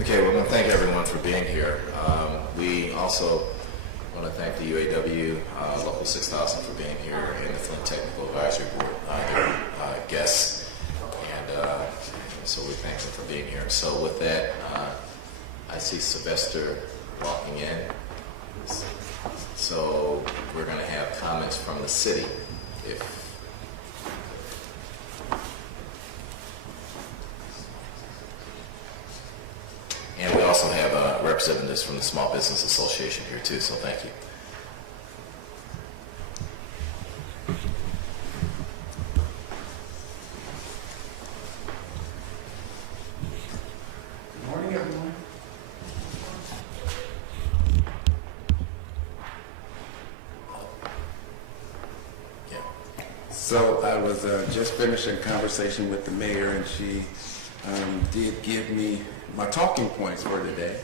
Okay, we're going to thank everyone for being here. We also want to thank the UAW Local 6000 for being here and the Flint Technical Advisory Board, their guests, and so we thank them for being here. So with that, I see Sylvester walking in. So we're going to have comments from the city. And we also have representatives from the Small Business Association here too, so thank you. Good morning, everyone. Yeah. So I was just finishing a conversation with the mayor, and she did give me my talking points for today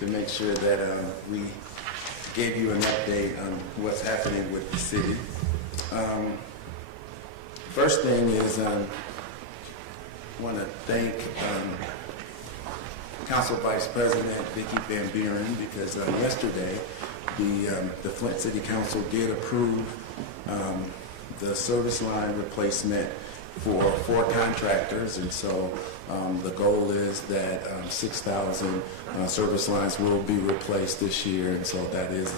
to make sure that we gave you an update on what's happening with the city. First thing is I want to thank Council Vice President Vicki Van Buren because yesterday the Flint City Council did approve the service line replacement for 4 contractors, and so the goal is that 6,000 service lines will be replaced this year, and so that is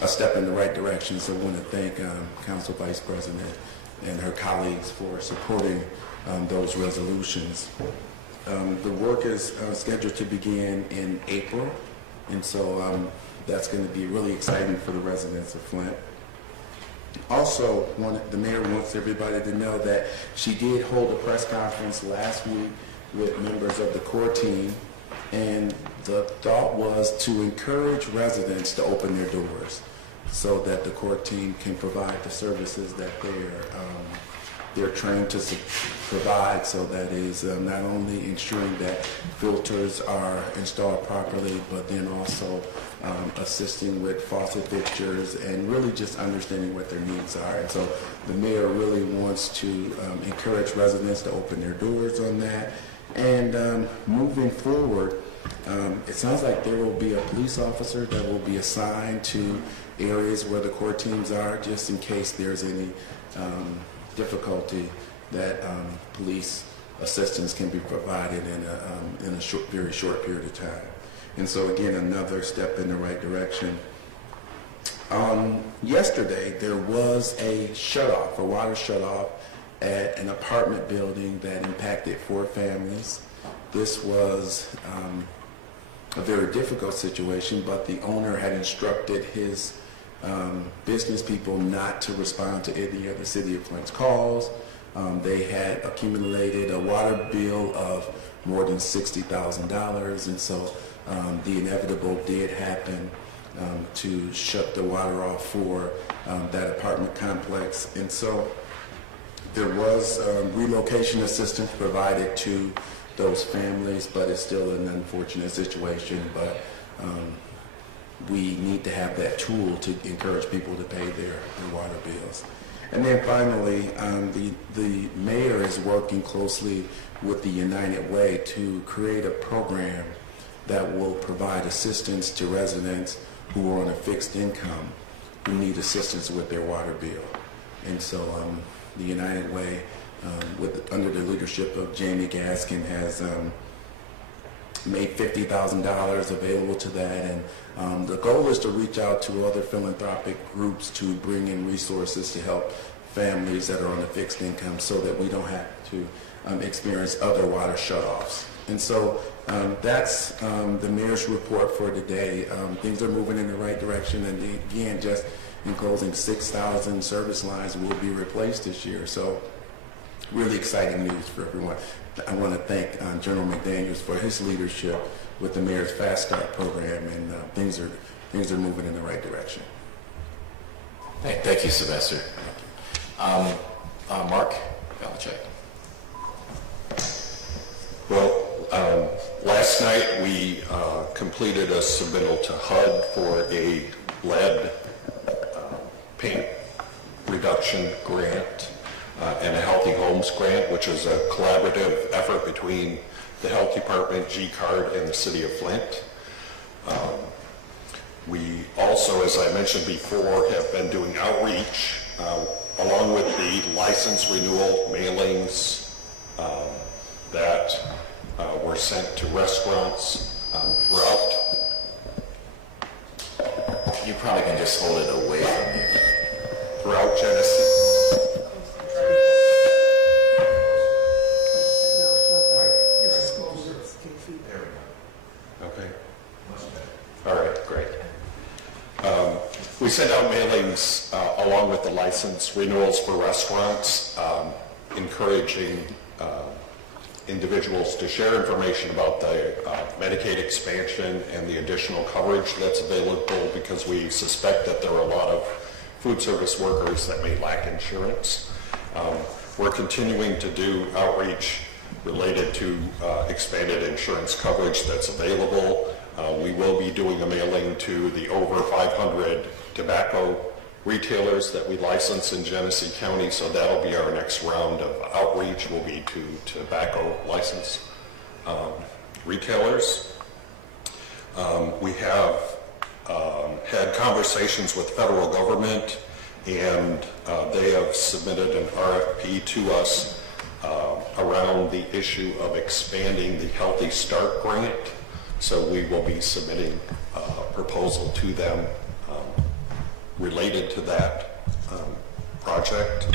a step in the right direction. So I want to thank Council Vice President and her colleagues for supporting those resolutions. The work is scheduled to begin in April, and so that's going to be really exciting for the residents of Flint. Also, the mayor wants everybody to know that she did hold a press conference last week with members of the core team, and the thought was to encourage residents to open their doors so that the core team can provide the services that they're trained to provide. So that is not only ensuring that filters are installed properly, but then also assisting with faucet fixtures and really just understanding what their needs are. And so the mayor really wants to encourage residents to open their doors on that. And moving forward, it sounds like there will be a police officer that will be assigned to areas where the core teams are, just in case there's any difficulty that police assistance can be provided in a very short period of time. And so again, another step in the right direction. Yesterday, there was a water shutoff at an apartment building that impacted 4 families. This was a very difficult situation, but the owner had instructed his business people not to respond to any of the City of Flint's calls. They had accumulated a water bill of more than $60,000, and so the inevitable did happen to shut the water off for that apartment complex. And so there was relocation assistance provided to those families, but it's still an unfortunate situation. But we need to have that tool to encourage people to pay their water bills. And then finally, the mayor is working closely with the United Way to create a program that will provide assistance to residents who are on a fixed income who need assistance with their water bill. And so the United Way, under the leadership of Jamie Gaskin, has made $50,000 available to that, and the goal is to reach out to other philanthropic groups to bring in resources to help families that are on a fixed income so that we don't have to experience other water shutoffs. And so that's the mayor's report for today. Things are moving in the right direction, and again, just in closing, 6,000 service lines will be replaced this year. So really exciting news for everyone. I want to thank General McDaniels for his leadership with the Mayor's Fast Start program, and things are moving in the right direction. Thank you, Sylvester. Mark Belichick. Well, last night we completed a submittal to HUD for a lead paint reduction grant and a Healthy Homes grant, which is a collaborative effort between the Health Department, G-Card, and the City of Flint. We also, as I mentioned before, have been doing outreach along with the license renewal mailings that were sent to restaurants throughout. You probably can just hold it away from you. Throughout Genesee. Okay. All right, great. We send out mailings along with the license renewals for restaurants, encouraging individuals to share information about the Medicaid expansion and the additional coverage that's available, because we suspect that there are a lot of food service workers that may lack insurance. We're continuing to do outreach related to expanded insurance coverage that's available. We will be doing a mailing to the over 500 tobacco retailers that we license in Genesee County, so that'll be our next round of outreach, will be to tobacco license retailers. We have had conversations with federal government, and they have submitted an RFP to us around the issue of expanding the Healthy Start grant. So we will be submitting a proposal to them related to that project.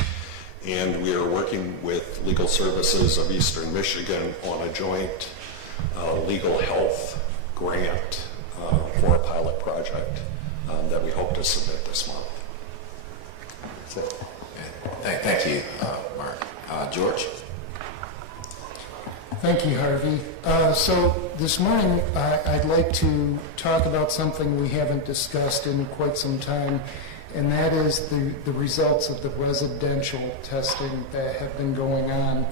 And we are working with Legal Services of Eastern Michigan on a joint legal health grant for a pilot project that we hope to submit this month. That's it. Thank you, Mark. George? Thank you, Harvey. So this morning, I'd like to talk about something we haven't discussed in quite some time, and that is the results of the residential testing that have been going on.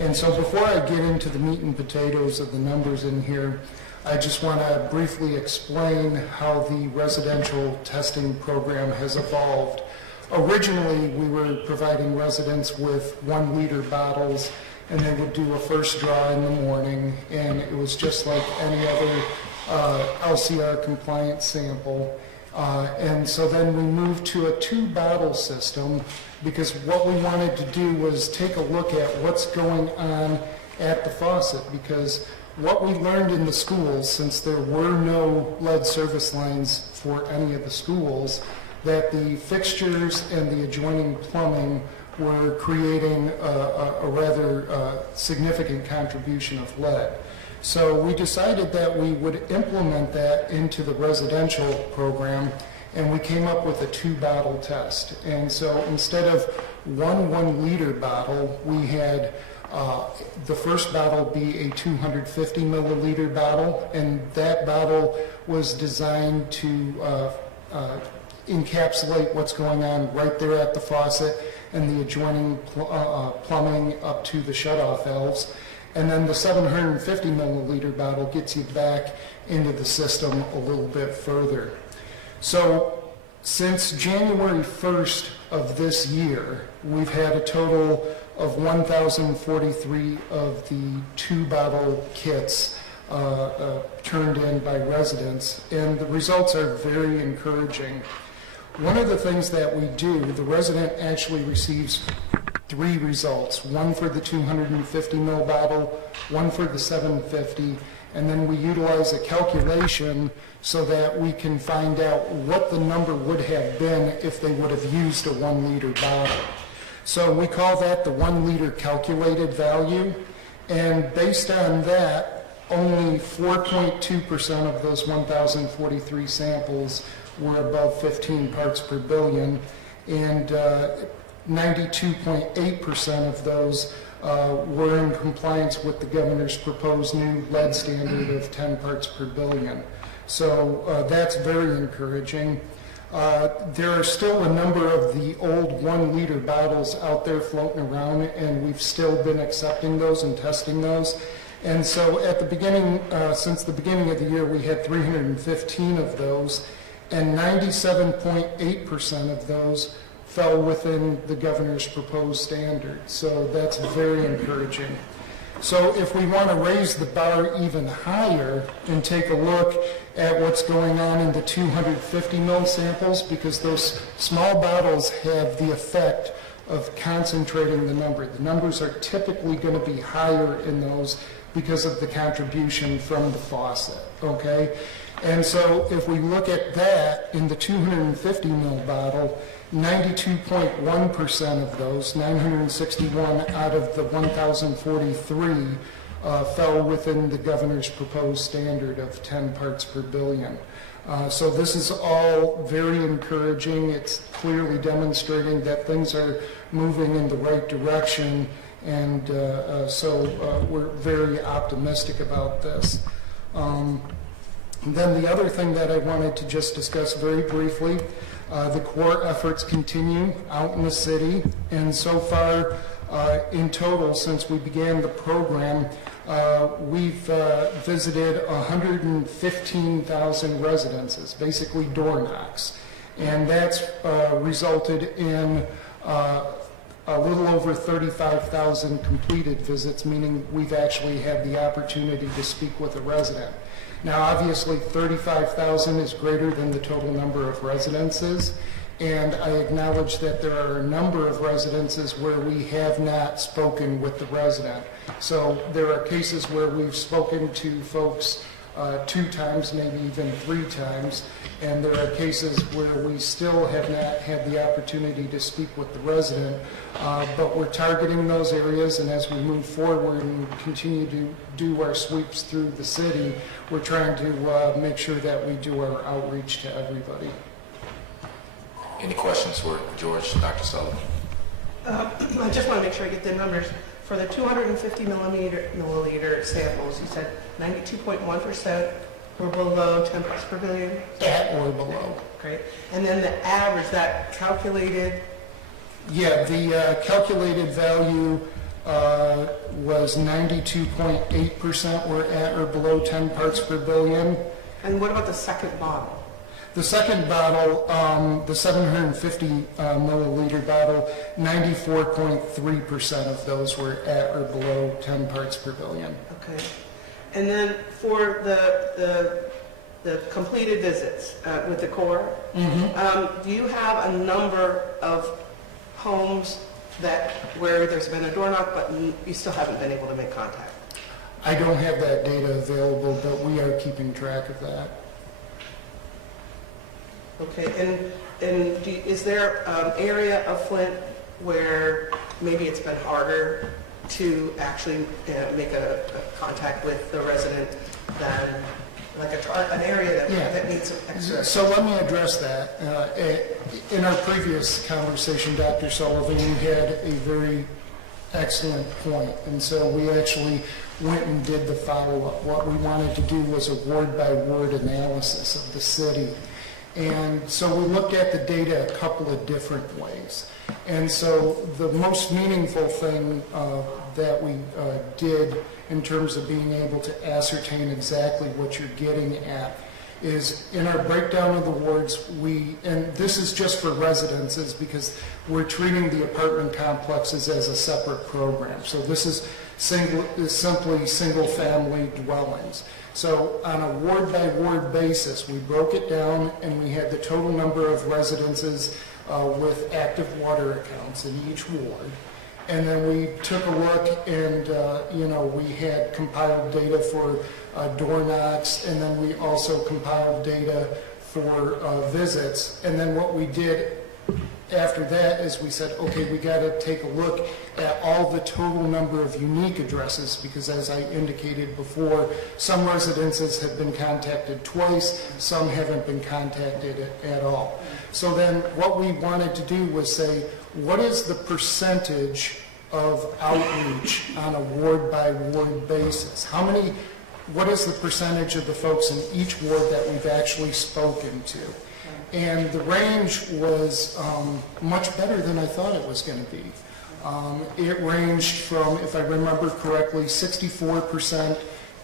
And so before I get into the meat and potatoes of the numbers in here, I just want to briefly explain how the residential testing program has evolved. Originally, we were providing residents with 1 liter bottles, and they would do a first draw in the morning, and it was just like any other LCR compliant sample. And so then we moved to a 2-bottle system, because what we wanted to do was take a look at what's going on at the faucet, because what we learned in the schools, since there were no lead service lines for any of the schools, that the fixtures and the adjoining plumbing were creating a rather significant contribution of lead. So we decided that we would implement that into the residential program, and we came up with a 2-bottle test. And so instead of one 1-liter bottle, we had the first bottle be a 250 milliliter bottle, and that bottle was designed to encapsulate what's going on right there at the faucet and the adjoining plumbing up to the shutoff valves. And then the 750 milliliter bottle gets you back into the system a little bit further. So since January 1st of this year, we've had a total of 1,043 of the 2-bottle kits turned in by residents, and the results are very encouraging. One of the things that we do, the resident actually receives 3 results, one for the 250 ml bottle, one for the 750, and then we utilize a calculation so that we can find out what the number would have been if they would have used a 1-liter bottle. So we call that the 1-liter calculated value, and based on that, only 4.2% of those 1,043 samples were above 15 parts per billion, and 92.8% of those were in compliance with the governor's proposed new lead standard of 10 parts per billion. So that's very encouraging. There are still a number of the old 1-liter bottles out there floating around, and we've still been accepting those and testing those. And so at the beginning, since the beginning of the year, we had 315 of those, and 97.8% of those fell within the governor's proposed standard. So that's very encouraging. So if we want to raise the bar even higher and take a look at what's going on in the 250 ml samples, because those small bottles have the effect of concentrating the number. The numbers are typically going to be higher in those because of the contribution from the faucet, okay? And so if we look at that in the 250 ml bottle, 92.1% of those, 961 out of the 1,043, fell within the governor's proposed standard of 10 parts per billion. So this is all very encouraging. It's clearly demonstrating that things are moving in the right direction, and so we're very optimistic about this. Then the other thing that I wanted to just discuss very briefly, the core efforts continue out in the city, and so far in total since we began the program, we've visited 115,000 residences, basically door knocks, and that's resulted in a little over 35,000 completed visits, meaning we've actually had the opportunity to speak with a resident. Now, obviously, 35,000 is greater than the total number of residences, and I acknowledge that there are a number of residences where we have not spoken with the resident. So there are cases where we've spoken to folks 2 times, maybe even 3 times, and there are cases where we still have not had the opportunity to speak with the resident, but we're targeting those areas, and as we move forward and continue to do our sweeps through the city, we're trying to make sure that we do our outreach to everybody. Any questions for George, Dr. Sullivan? I just want to make sure I get the numbers. For the 250 milliliter samples, you said 92.1% were below 10 parts per billion? At or below. Great. And then the average, that calculated? Yeah, the calculated value was 92.8% were at or below 10 parts per billion. And what about the second bottle? The second bottle, the 750 milliliter bottle, 94.3% of those were at or below 10 parts per billion. Okay. And then for the completed visits with the core, do you have a number of homes where there's been a door knock, but you still haven't been able to make contact? I don't have that data available, but we are keeping track of that. Okay, and is there an area of Flint where maybe it's been harder to actually make a contact with the resident than like an area that needs some extra? So let me address that. In our previous conversation, Dr. Sullivan, you had a very excellent point, and so we actually went and did the follow-up. What we wanted to do was a word-by-word analysis of the city. And so we looked at the data a couple of different ways. And so the most meaningful thing that we did in terms of being able to ascertain exactly what you're getting at is in our breakdown of the wards, and this is just for residences because we're treating the apartment complexes as a separate program. So this is simply single-family dwellings. So on a ward-by-ward basis, we broke it down and we had the total number of residences with active water accounts in each ward. And then we took a look and, we had compiled data for door knocks, and then we also compiled data for visits. And then what we did after that is we said, okay, we got to take a look at all the total number of unique addresses, because as I indicated before, some residences have been contacted twice, some haven't been contacted at all. So then what we wanted to do was say, what is the percentage of outreach on a ward-by-ward basis? What is the percentage of the folks in each ward that we've actually spoken to? And the range was much better than I thought it was going to be. It ranged from, if I remember correctly, 64%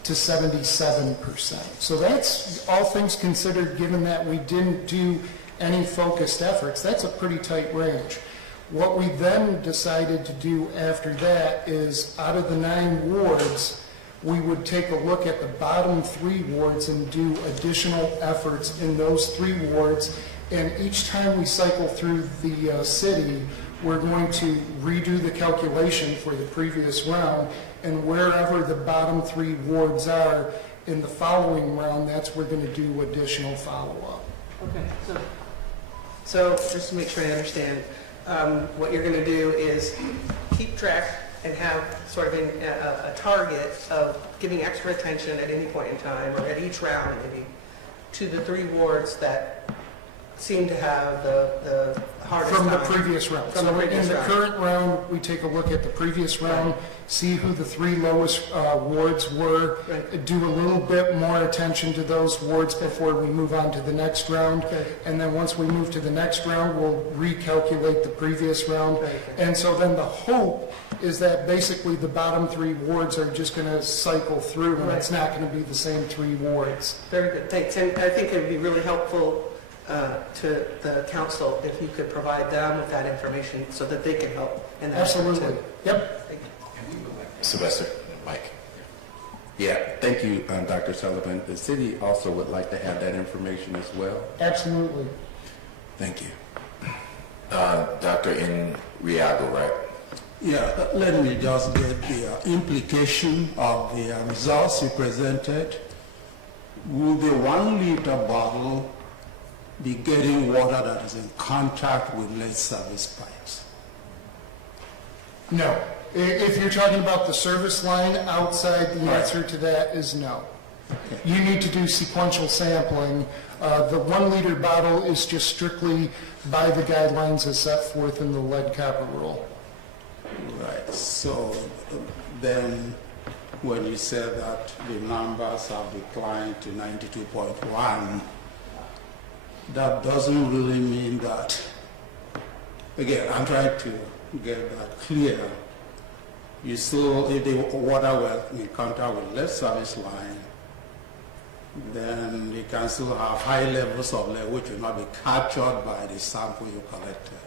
to 77%. So that's, all things considered, given that we didn't do any focused efforts, that's a pretty tight range. What we then decided to do after that is, out of the 9 wards, we would take a look at the bottom 3 wards and do additional efforts in those 3 wards. And each time we cycle through the city, we're going to redo the calculation for the previous round, and wherever the bottom 3 wards are in the following round, that's where we're going to do additional follow-up. Okay, so just to make sure I understand, what you're going to do is keep track and have sort of a target of giving extra attention at any point in time, or at each round maybe, to the 3 wards that seem to have the hardest From the time. previous round. From the So previous in the round. current round, we take a look at the previous round, see who the 3 lowest wards were, Right. do a little bit more attention to those wards before we move on to the next round. Okay. And then once we move to the next round, we'll recalculate the previous round. Right. And so then the hope is that basically the bottom 3 wards are just going to cycle through, and it's not going to be the same 3 wards. Very good, thanks. And I think it would be really helpful to the council if you could provide them with that information so that they can help in that. Absolutely. too. Yep. Thank you. Sylvester, Mike. Yeah, thank you, Dr. Sullivan. The city also would like to have that information as well. Absolutely. Thank you. Dr. Inriago, right? Yeah, let me just get the implication of the results you presented. Will the 1-liter bottle be getting water that is in contact with lead service pipes? No. If you're talking about the service line outside, the answer to that is no. You need to do sequential sampling. The 1-liter bottle is just strictly by the guidelines as set forth in the lead copper rule. Right, so then when you said that the numbers have declined to 92.1, that doesn't really mean that, again, I'm trying to get that clear. You still, if the water were in contact with lead service line, then you can still have high levels of lead which will not be captured by the sample you collected.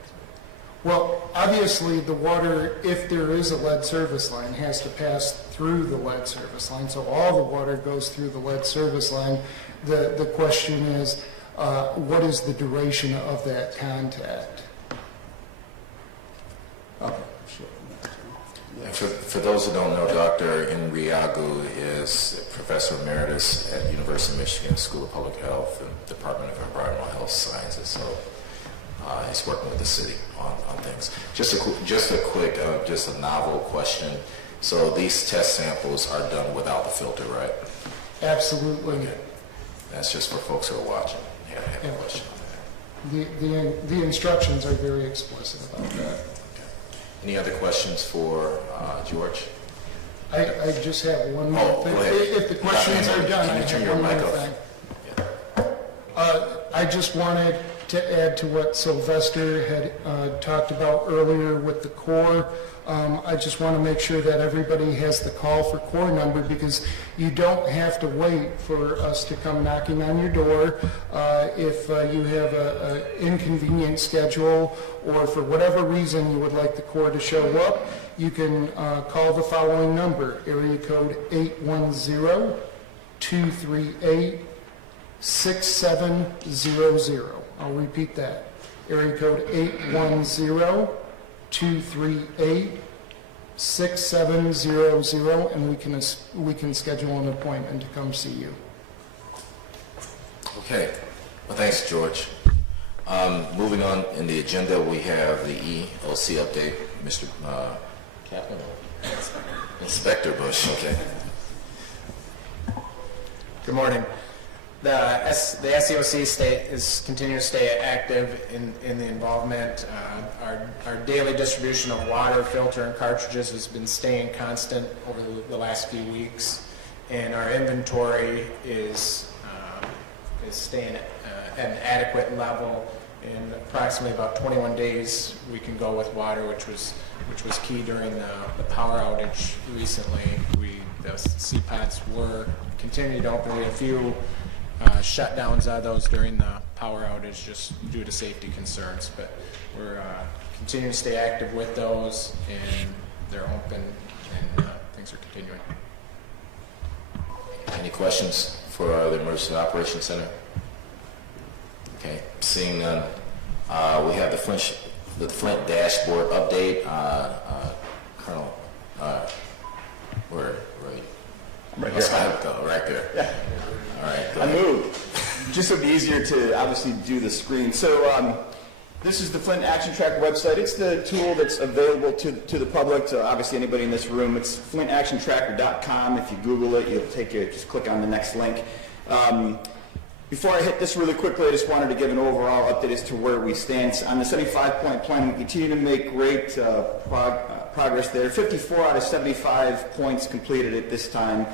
Well, obviously, the water, if there is a lead service line, has to pass through the lead service line. So all the water goes through the lead service line. The question is, what is the duration of that contact? Okay, sure. And for those who don't know, Dr. Inriago is Professor Emeritus at University of Michigan School of Public Health and Department of Environmental Health Sciences. So he's working with the city on things. Just a novel question. So these test samples are done without the filter, right? Absolutely. Okay. That's just for folks who are watching. Yeah, I have a question on that. The instructions are very explicit about that. Any other questions for George? I just have one more thing. Go ahead. If the questions are done, Can I you turn have your one more mic off? thing. Yeah. I just wanted to add to what Sylvester had talked about earlier with the core. I just want to make sure that everybody has the call for core number, because you don't have to wait for us to come knocking on your door. If you have an inconvenient schedule, or for whatever reason you would like the core to show up, you can call the following number, area code 810-238-6700. I'll repeat that. Area code 810-238-6700, and we can schedule an appointment to come see you. Okay. Well, thanks, George. Moving on in the agenda, we have the EOC update. Mr. Kaplan? Inspector Bush, okay. Good morning. The SEOC continues to stay active in the involvement. Our daily distribution of water, filter, and cartridges has been staying constant over the last few weeks, and our inventory is staying at an adequate level. In approximately about 21 days, we can go with water, which was key during the power outage recently. The CPADs were continuing to open. We had a few shutdowns of those during the power outage just due to safety concerns, but we're continue to stay active with those, and they're open, and things are continuing. Any questions for the Emergency Operations Center? Okay, seeing none, we have the Flint dashboard update. Colonel, where? Right here. Go right there. Yeah. All right. Go I ahead. moved. Just so it'd be easier to obviously do the screen. So this is the Flint Action Tracker website. It's the tool that's available to the public, to obviously anybody in this room. It's flintactiontracker.com. If you Google it, it'll take you, just click on the next link. Before I hit this really quickly, I just wanted to give an overall update as to where we stand. On the 75-point plan, we continue to make great progress there. 54 out of 75 points completed at this time,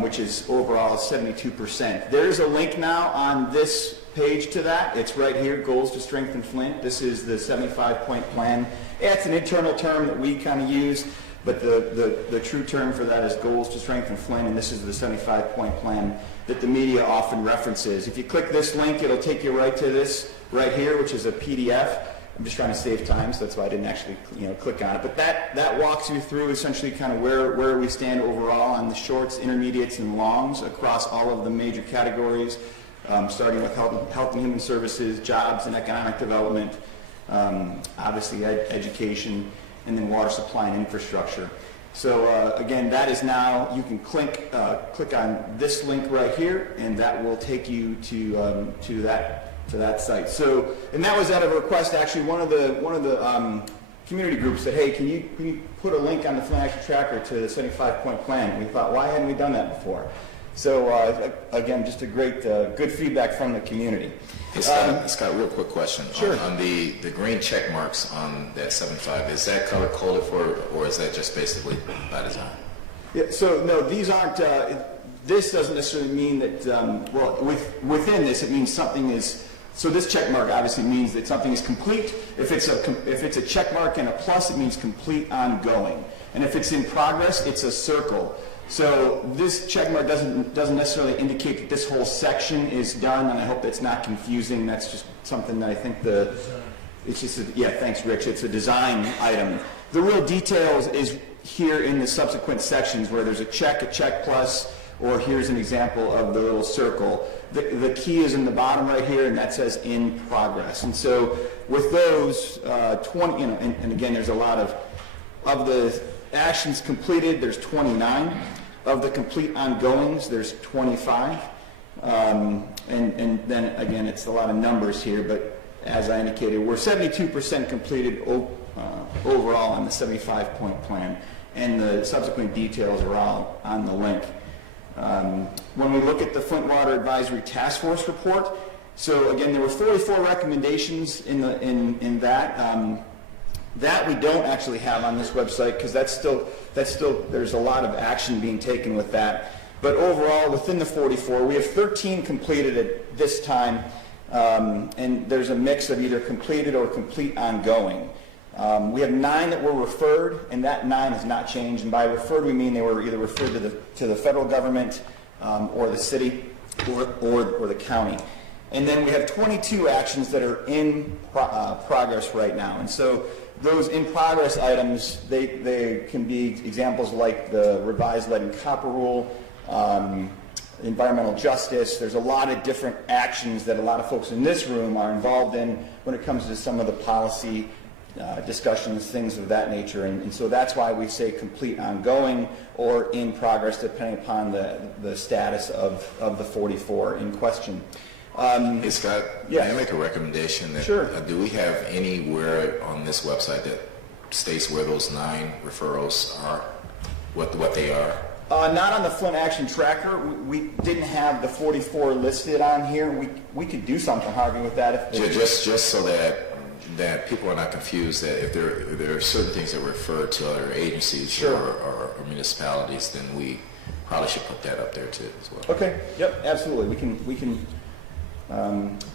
which is overall 72%. There's a link now on this page to that. It's right here, Goals to Strengthen Flint. This is the 75-point plan. It's an internal term that we kind of use, but the true term for that is Goals to Strengthen Flint, and this is the 75-point plan that the media often references. If you click this link, it'll take you right to this right here, which is a PDF. I'm just trying to save time, so that's why I didn't actually click on it. But that walks you through essentially kind of where we stand overall on the shorts, intermediates, and longs across all of the major categories, starting with health and human services, jobs and economic development, obviously education, and then water supply and infrastructure. So again, that is now, you can click on this link right here, and that will take you to that site. So, and that was out of a request. Actually, one of the community groups said, "Hey, can you put a link on the Flint Action Tracker to the 75-point plan?" And we thought, why hadn't we done that before? So again, just a great good feedback from the community. Hey, Scott, real quick question. Sure. On the green check marks on that 75, is that color coded for, or is that just basically by design? Yeah, so no, these aren't, this doesn't necessarily mean that, well, within this, it means something is, so this check mark obviously means that something is complete. If it's a check mark and a plus, it means complete ongoing. And if it's in progress, it's a circle. So this check mark doesn't necessarily indicate that this whole section is done, and I hope that's not confusing. That's just something that I think it's just yeah, thanks, Rich. It's a design item. The real details is here in the subsequent sections where there's a check plus, or here's an example of the little circle. The key is in the bottom right here, and that says in progress. And so with those 20, and again, there's a lot of the actions completed, there's 29. Of the complete ongoings, there's 25. And then again, it's a lot of numbers here, but as I indicated, we're 72% completed overall on the 75-point plan, and the subsequent details are all on the link. When we look at the Flint Water Advisory Task Force report, so again, there were 44 recommendations in that. That we don't actually have on this website because that's still there's a lot of action being taken with that. But overall, within the 44, we have 13 completed at this time, and there's a mix of either completed or complete ongoing. We have 9 that were referred, and that 9 has not changed. And by referred, we mean they were either referred to the federal government or the city or the county. And then we have 22 actions that are in progress right now. And so those in progress items, they can be examples like the revised lead and copper rule, environmental justice. There's a lot of different actions that a lot of folks in this room are involved in when it comes to some of the policy discussions, things of that nature. And so that's why we say complete ongoing or in progress, depending upon the status of the 44 in question. Hey, Scott, yes. May I make a recommendation? That, sure. Do we have anywhere on this website that states where those 9 referrals are, what they are? Not on the Flint Action Tracker. We didn't have the 44 listed on here. We could do something, Harvey, with that. Just so that people are not confused, that if there are certain things that refer to other agencies sure. or municipalities, then we probably should put that up there too as well. Okay. Yep. Absolutely. We can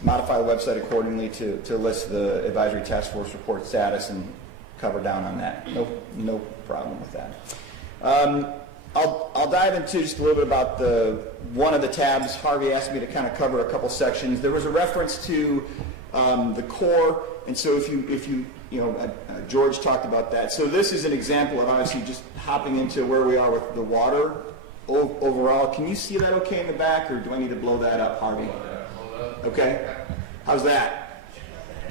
modify the website accordingly to list the advisory task force report status and cover down on that. No problem with that. I'll dive into just a little bit about one of the tabs. Harvey asked me to kind of cover a couple sections. There was a reference to the core, and so if you George talked about that. So this is an example of obviously just hopping into where we are with the water overall. Can you see that okay in the back, or do I need to blow that up, Harvey? Okay. How's that?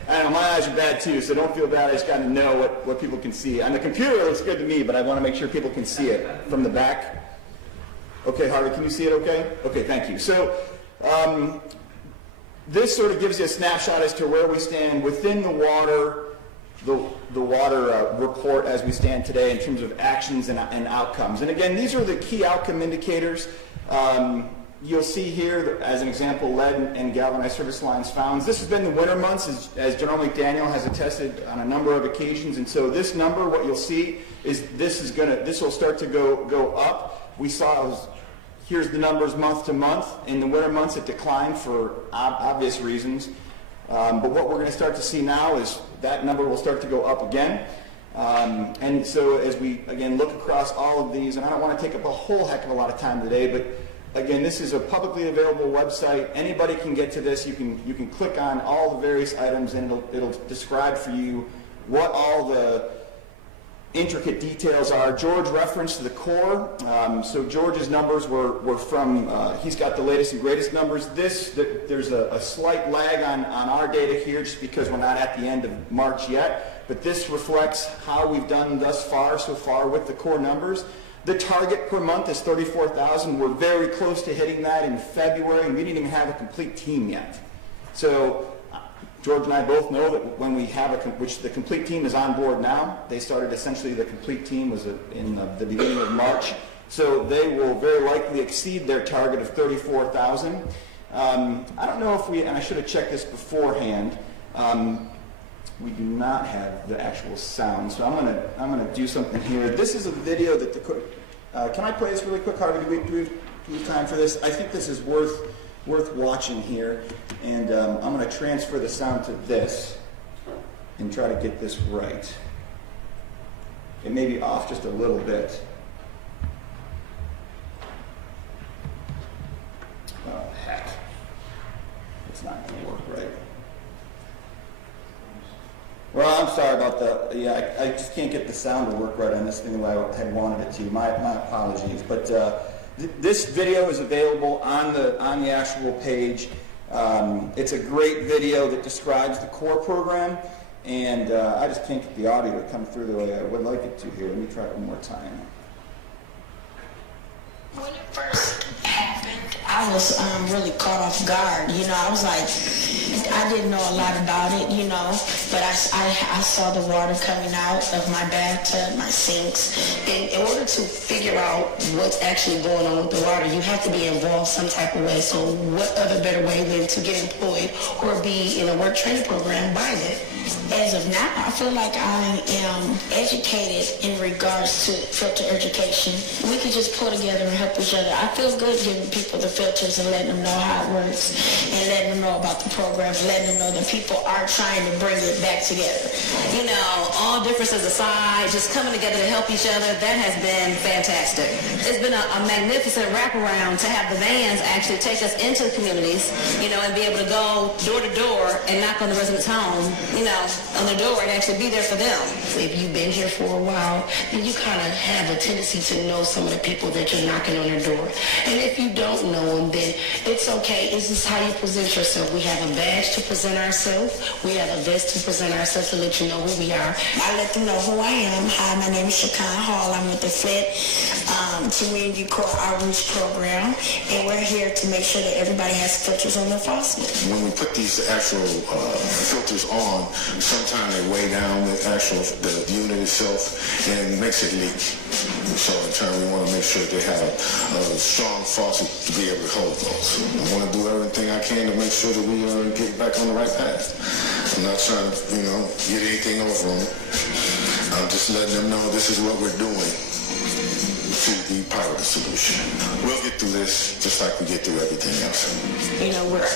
I don't know, my eyes are bad too, so don't feel bad. I just got to know what people can see. On the computer, it looks good to me, but I want to make sure people can see it from the back. Okay, Harvey, can you see it okay? Okay, thank you. So this sort of gives you a snapshot as to where we stand within the water report as we stand today in terms of actions and outcomes. And again, these are the key outcome indicators. You'll see here, as an example, lead and galvanized service lines found. This has been the winter months, as General McDaniel has attested on a number of occasions. And so this number, what you'll see is this will start to go up. We saw, here's the numbers month to month. In the winter months, it declined for obvious reasons. But what we're going to start to see now is that number will start to go up again. And so as we, again, look across all of these, and I don't want to take up a whole heck of a lot of time today, but again, this is a publicly available website. Anybody can get to this. You can click on all the various items, and it'll describe for you what all the intricate details are. George referenced the core. So George's numbers were from, he's got the latest and greatest numbers. There's a slight lag on our data here just because we're not at the end of March yet, but this reflects how we've done so far with the core numbers. The target per month is 34,000. We're very close to hitting that in February, and we didn't even have a complete team yet. So George and I both know that when we have which the complete team is on board now. They started essentially, the complete team was in the beginning of March. So they will very likely exceed their target of 34,000. I don't know if and I should have checked this beforehand. We do not have the actual sound, so I'm gonna do something here. This is a video that can I play this really quick, Harvey? Do we have time for this? I think this is worth watching here, and I'm going to transfer the sound to this and try to get this right. It may be off just a little bit. Oh, heck. It's not going to work right. Well, I'm sorry about that. Yeah, I just can't get the sound to work right on this thing that I had wanted it to. My apologies. But this video is available on the actual page. It's a great video that describes the core program, and I just can't get the audio to come through the way I would like it to here. Let me try it one more time. When it first happened, I was really caught off guard. I was like, I didn't know a lot about it, but I saw the water coming out of my bathtub, my sinks. In order to figure out what's actually going on with the water, you have to be involved some type of way. So what other better way than to get employed or be in a work training program by it? As of now, I feel like I am educated in regards to filter education. We can just pull together and help each other. I feel good giving people the filters and letting them know how it works and letting them know about the programs, letting them know that people are trying to bring it back together. All differences aside, just coming together to help each other, that has been fantastic. It's been a magnificent wraparound to have the vans actually take us into the communities, and be able to go door to door and knock on the residents' home, on their door and actually be there for them. If you've been here for a while, then you kind of have a tendency to know some of the people that you're knocking on their door. And if you don't know them, then it's okay. This is how you present yourself. We have a badge to present ourselves. We have a vest to present ourselves to let you know who we are. I let them know who I am. Hi, my name is Shakan Hall. I'm with the FWICC Community Core Outreach Program, and we're here to make sure that everybody has filters on their faucets. When we put these actual filters on, sometimes they weigh down the unit itself and makes it leak. So in turn, we want to make sure they have a strong faucet to be able to hold those. I want to do everything I can to make sure that we get back on the right path. I'm not trying to, get anything over them. I'm just letting them know this is what we're doing to be part of the solution. We'll get through this just like we get through everything else. We're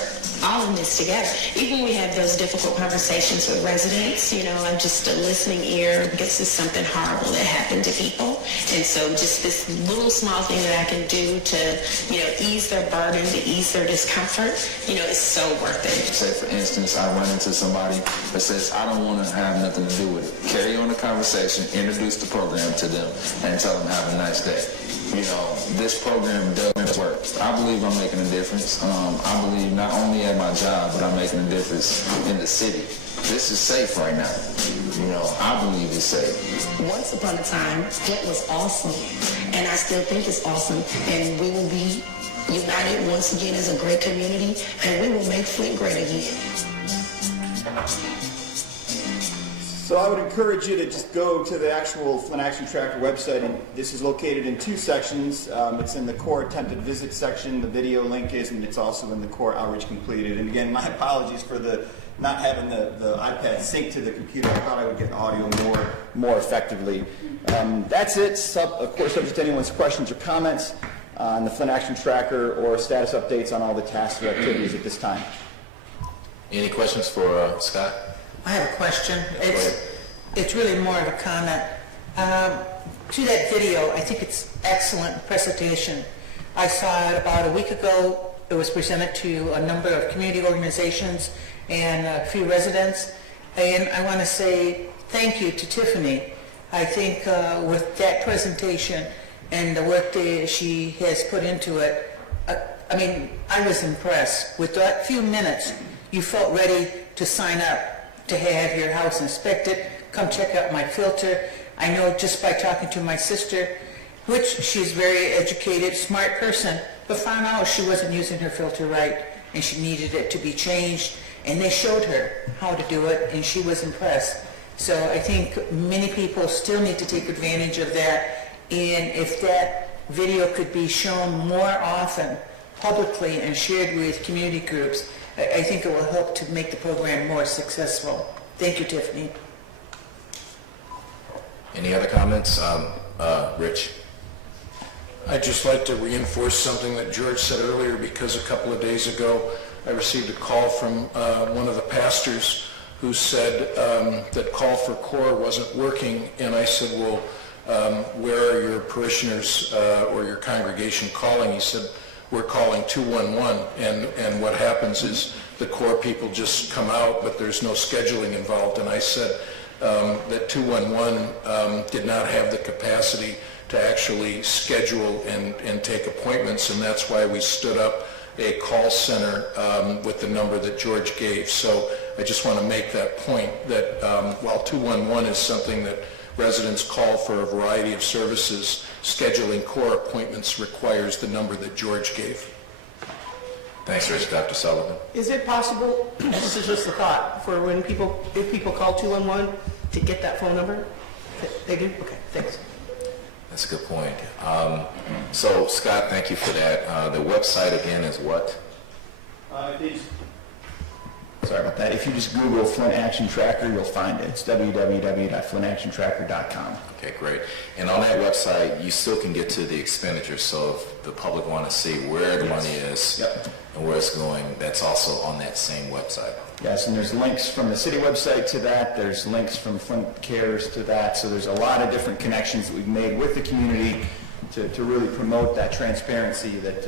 all in this together. Even when we have those difficult conversations with residents, you know, I'm just a listening ear because it's something horrible that happened to people. And so just this little small thing that I can do to, you know, ease their burden, to ease their discomfort, you know, is so worth it. Say, for instance, I run into somebody that says, I don't want to have nothing to do with it. Carry on the conversation, introduce the program to them, and tell them have a nice day. You know, this program does work. I believe I'm making a difference. I believe not only at my job, but I'm making a difference in the city. This is safe right now. You know, I believe it's safe. Once upon a time, Flint was awesome, and I still think it's awesome, and we will be united once again as a great community, and we will make Flint great again. So I would encourage you to just go to the actual Flint Action Tracker website, and this is located in two sections. It's in the core attempted visit section, the video link is, and it's also in the core outreach completed. And again, my apologies for the not having the iPad sync to the computer. I thought I would get audio more effectively. That's it. Of course, subject to anyone's questions or comments on the Flint Action Tracker or status updates on all the tasks or activities at this time. Any questions for Scott? I have a question. It's really more of a comment. To that video, I think it's excellent presentation. I saw it about a week ago. It was presented to a number of community organizations and a few residents. And I want to say thank you to Tiffany. I think with that presentation and the work that she has put into it, I mean, I was impressed. With that few minutes, you felt ready to sign up to have your house inspected, come check out my filter. I know just by talking to my sister, which she's very educated, smart person, but found out she wasn't using her filter right and she needed it to be changed. And they showed her how to do it and she was impressed. So I think many people still need to take advantage of that. And if that video could be shown more often publicly and shared with community groups, I think it will help to make the program more successful. Thank you, Tiffany. Any other comments? Rich? I'd just like to reinforce something that George said earlier, because a couple of days ago I received a call from one of the pastors who said that call for core wasn't working, and I said, well, where are your parishioners or your congregation calling? He said, we're calling 211, and what happens is the core people just come out, but there's no scheduling involved. And I said that 211 did not have the capacity to actually schedule and take appointments, and that's why we stood up a call center with the number that George gave. So I just want to make that point that while 211 is something that residents call for a variety of services, scheduling core appointments requires the number that George gave. Thanks, Rich. Dr. Sullivan? Is it possible, this is just a thought, for when if people call 211 to get that phone number? They do? Okay, thanks. That's a good point. So, Scott, thank you for that. The website again is what? Sorry about that. If you just Google Flint Action Tracker, you'll find it. It's www.flintactiontracker.com. Okay, great. And on that website, you still can get to the expenditures. So if the public want to see where the money is and where it's going, that's also on that same website. Yes, and there's links from the city website to that. There's links from Flint Cares to that. So there's a lot of different connections that we've made with the community to really promote that transparency that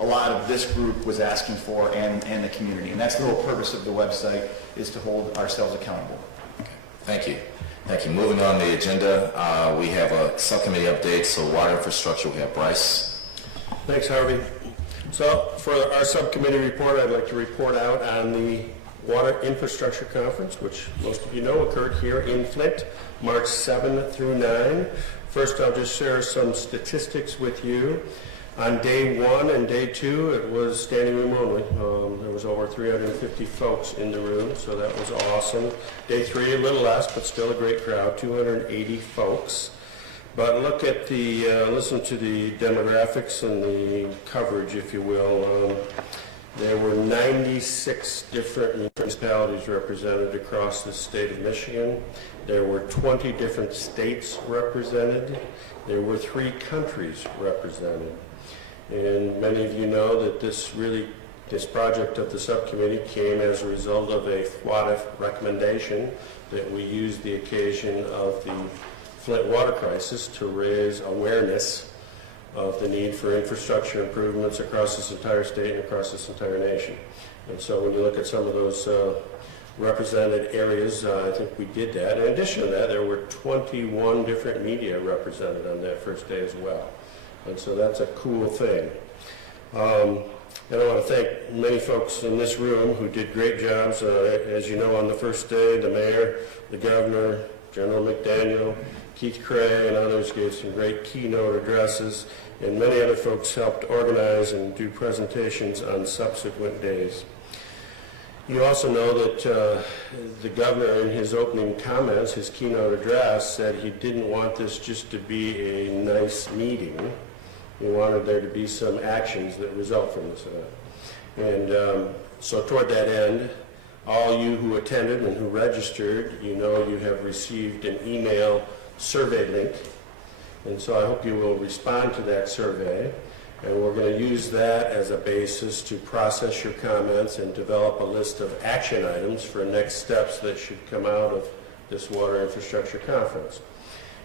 a lot of this group was asking for and the community. And that's the whole purpose of the website, is to hold ourselves accountable. Okay. Thank you. Thank you. Moving on the agenda, we have a subcommittee update. So water infrastructure, we have Bryce. Thanks, Harvey. So for our subcommittee report, I'd like to report out on the Water Infrastructure Conference, which most of you know occurred here in Flint, March 7 through 9. First, I'll just share some statistics with you. On day 1 and day 2, it was standing room only. There was over 350 folks in the room, so that was awesome. Day 3, a little less, but still a great crowd, 280 folks. But look at listen to the demographics and the coverage, if you will. There were 96 different municipalities represented across the state of Michigan. There were 20 different states represented. There were 3 countries represented. And many of you know that this really This project of the subcommittee came as a result of a FWICC recommendation that we used the occasion of the Flint water crisis to raise awareness of the need for infrastructure improvements across this entire state and across this entire nation. And so when you look at some of those represented areas, I think we did that. In addition to that, there were 21 different media represented on that first day as well. And so that's a cool thing. And I want to thank many folks in this room who did great jobs. As you know, on the first day, the mayor, the governor, General McDaniel, Keith Cray, and others gave some great keynote addresses, and many other folks helped organize and do presentations on subsequent days. You also know that the governor, in his opening comments, his keynote address, said he didn't want this just to be a nice meeting. He wanted there to be some actions that result from this event. And so toward that end, all you who attended and who registered, you know you have received an email survey link. And so I hope you will respond to that survey. And we're going to use that as a basis to process your comments and develop a list of action items for next steps that should come out of this Water Infrastructure Conference.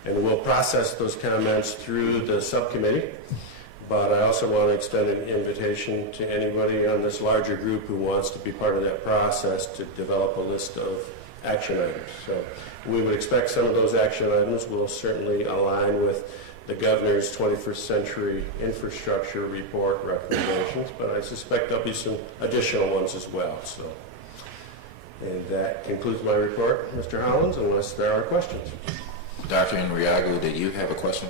And we'll process those comments through the subcommittee, but I also want to extend an invitation to anybody on this larger group who wants to be part of that process to develop a list of action items. So we would expect some of those action items will certainly align with the governor's 21st century infrastructure report recommendations, but I suspect there'll be some additional ones as well. So, and that concludes my report, Mr. Hollins, unless there are questions. Dr. Enriago, did you have a question?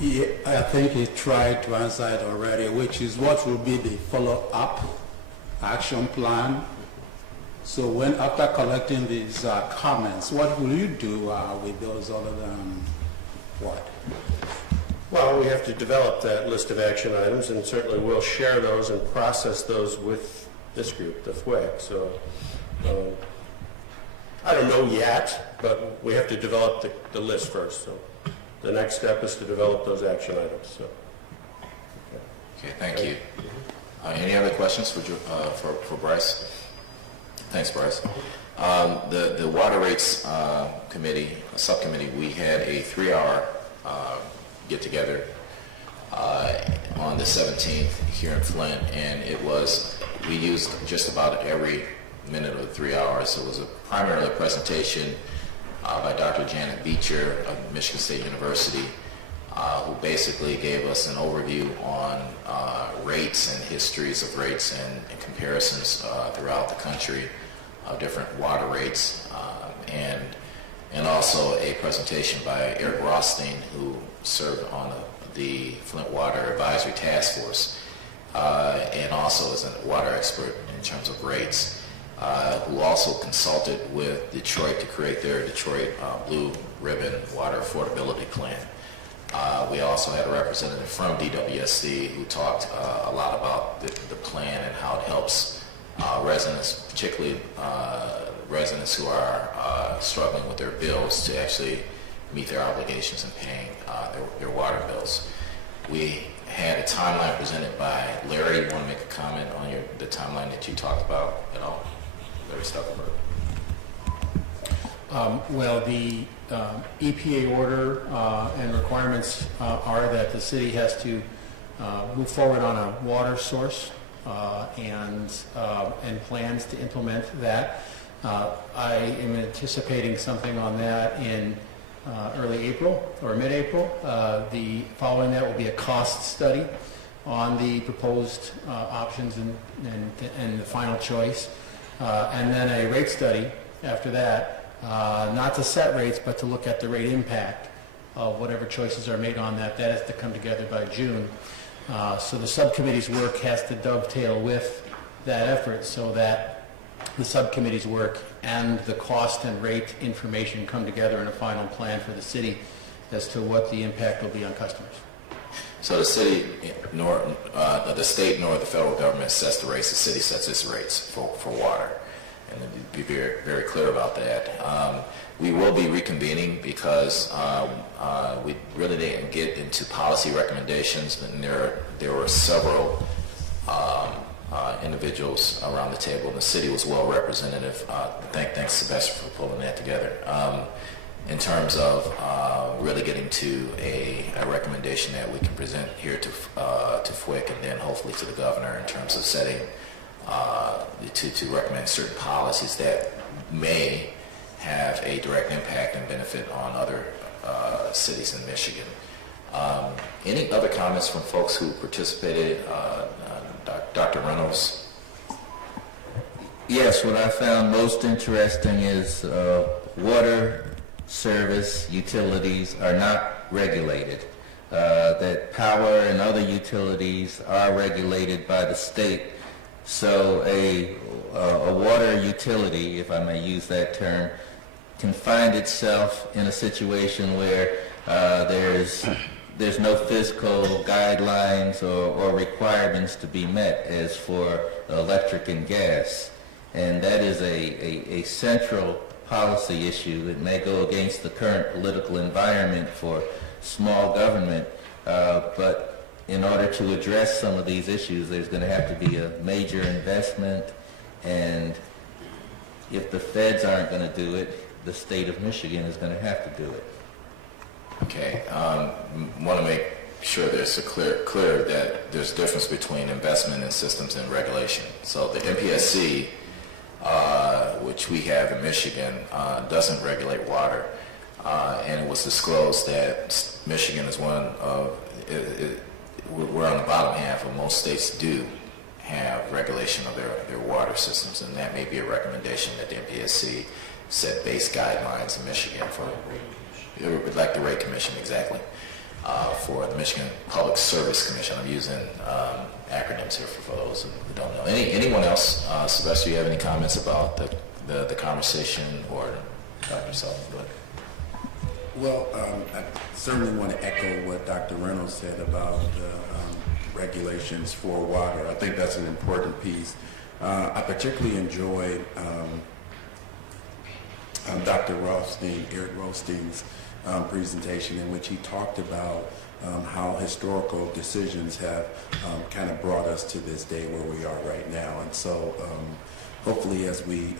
Yeah, I think he tried to answer it already, which is what will be the follow-up action plan. So when, after collecting these comments, what will you do with those other than what? Well, we have to develop that list of action items, and certainly we'll share those and process those with this group, the FWICC. So I don't know yet, but we have to develop the list first. So the next step is to develop those action items. So. Okay, thank you. Any other questions for Bryce? Thanks, Bryce. The Water Rates subcommittee, we had a 3-hour get-together on the 17th here in Flint, and we used just about every minute of the 3 hours. It was primarily a presentation by Dr. Janet Beecher of Michigan State University, who basically gave us an overview on rates and histories of rates and comparisons throughout the country of different water rates, and also a presentation by Eric Rothstein, who served on the Flint Water Advisory Task Force, and also is a water expert in terms of rates, who also consulted with Detroit to create their Detroit Blue Ribbon Water Affordability Plan. We also had a representative from DWSD who talked a lot about the plan and how it helps residents, particularly residents who are struggling with their bills, to actually meet their obligations in paying their water bills. We had a timeline presented by Larry. You want to make a comment on the timeline that you talked about at all? Larry Stuckelberg. Well, the EPA order and requirements are that the city has to move forward on a water source and plans to implement that. I am anticipating something on that in early April or mid-April. Following that will be a cost study on the proposed options and the final choice, and then a rate study after that. Not to set rates, but to look at the rate impact of whatever choices are made on that. That has to come together by June. So the subcommittee's work has to dovetail with that effort so that the subcommittee's work and the cost and rate information come together in a final plan for the city as to what the impact will be on customers. So the city, nor the state nor the federal government sets the rates. The city sets its rates for water. And to be very, very clear about that. We will be reconvening because we really didn't get into policy recommendations, and there were several individuals around the table, and the city was well representative. Thanks, Sylvester, for pulling that together. In terms of really getting to a recommendation that we can present here to FWICC and then hopefully to the governor in terms of setting to recommend certain policies that may have a direct impact and benefit on other cities in Michigan. Any other comments from folks who participated? Dr. Reynolds? Yes, what I found most interesting is water service utilities are not regulated. That power and other utilities are regulated by the state. So a water utility, if I may use that term, can find itself in a situation where there's no physical guidelines or requirements to be met as for electric and gas. And that is a central policy issue. It may go against the current political environment for small government, but in order to address some of these issues, there's going to have to be a major investment, and if the feds aren't going to do it, the state of Michigan is going to have to do it. Okay, want to make sure there's a clear that there's a difference between investment in systems and regulation. So the MPSC, which we have in Michigan, doesn't regulate water, and it was disclosed that Michigan is one of, we're on the bottom half of most states do have regulation of their water systems, and that may be a recommendation that the MPSC set base guidelines in Michigan for, like the rate commission, exactly, for the Michigan Public Service Commission. I'm using acronyms here for those who don't know. Anyone else? Sylvester, you have any comments about the conversation, or Dr. Sullivan? Well, I certainly want to echo what Dr. Reynolds said about the regulations for water. I think that's an important piece. I particularly enjoyed Dr. Eric Rothstein's presentation, in which he talked about how historical decisions have kind of brought us to this day where we are right now. And so hopefully as we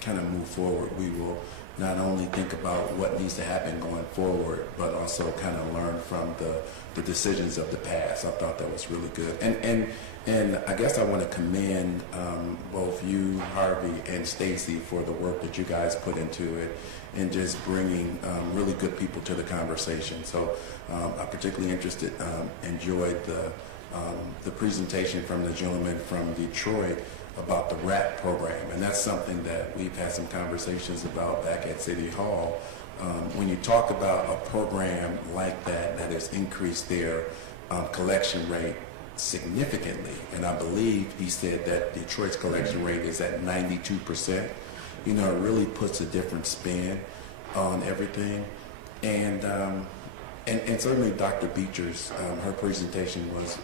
kind of move forward, we will not only think about what needs to happen going forward, but also kind of learn from the decisions of the past. I thought that was really good. And I guess I want to commend both you, Harvey, and Stacy for the work that you guys put into it and just bringing really good people to the conversation. So I particularly enjoyed the presentation from the gentleman from Detroit about the RAP program, and that's something that we've had some conversations about back at City Hall. When you talk about a program like that has increased their collection rate significantly, and I believe he said that Detroit's collection rate is at 92%. You know, it really puts a different spin on everything. And certainly Dr. Beecher's, her presentation was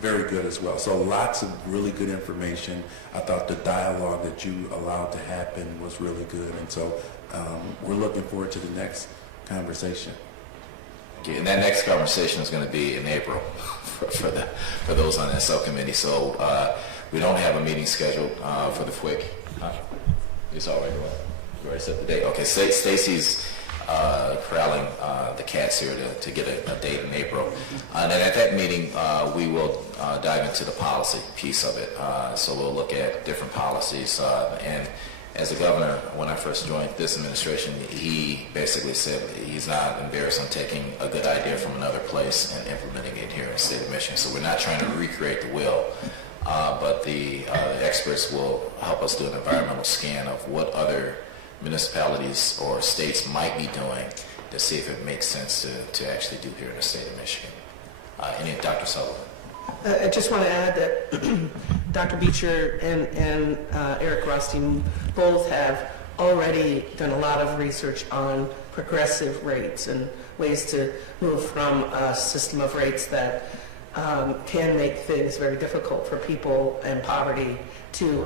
very good as well. So lots of really good information. I thought the dialogue that you allowed to happen was really good. And so we're looking forward to the next conversation. Okay, and that next conversation is going to be in April for those on that subcommittee. So we don't have a meeting scheduled for the FWICC. It's all right. You already set the date. Okay, Stacy's corralling the cats here to get a date in April. And then at that meeting, we will dive into the policy piece of it. So we'll look at different policies. And as a governor, when I first joined this administration, he basically said he's not embarrassed on taking a good idea from another place and implementing it here in the state of Michigan. So we're not trying to recreate the wheel. But the experts will help us do an environmental scan of what other municipalities or states might be doing to see if it makes sense to actually do here in the state of Michigan. Dr. Sullivan? I just want to add that Dr. Beecher and Eric Rothstein both have already done a lot of research on progressive rates and ways to move from a system of rates that can make things very difficult for people in poverty to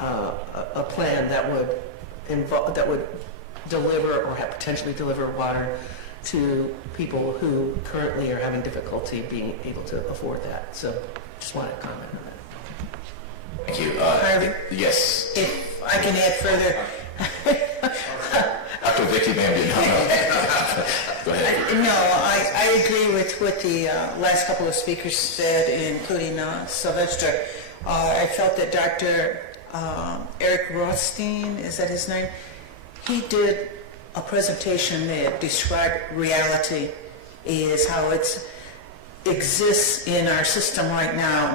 a plan that would deliver or potentially deliver water to people who currently are having difficulty being able to afford that. So just wanted to comment on that. Thank you. Harvey? Yes. If I can add further, Dr. Vicky Bambi. Go ahead. no, I agree with what the last couple of speakers said, including Sylvester. I felt that Dr. Eric Rothstein, is that his name? He did a presentation that described reality, is how it exists in our system right now.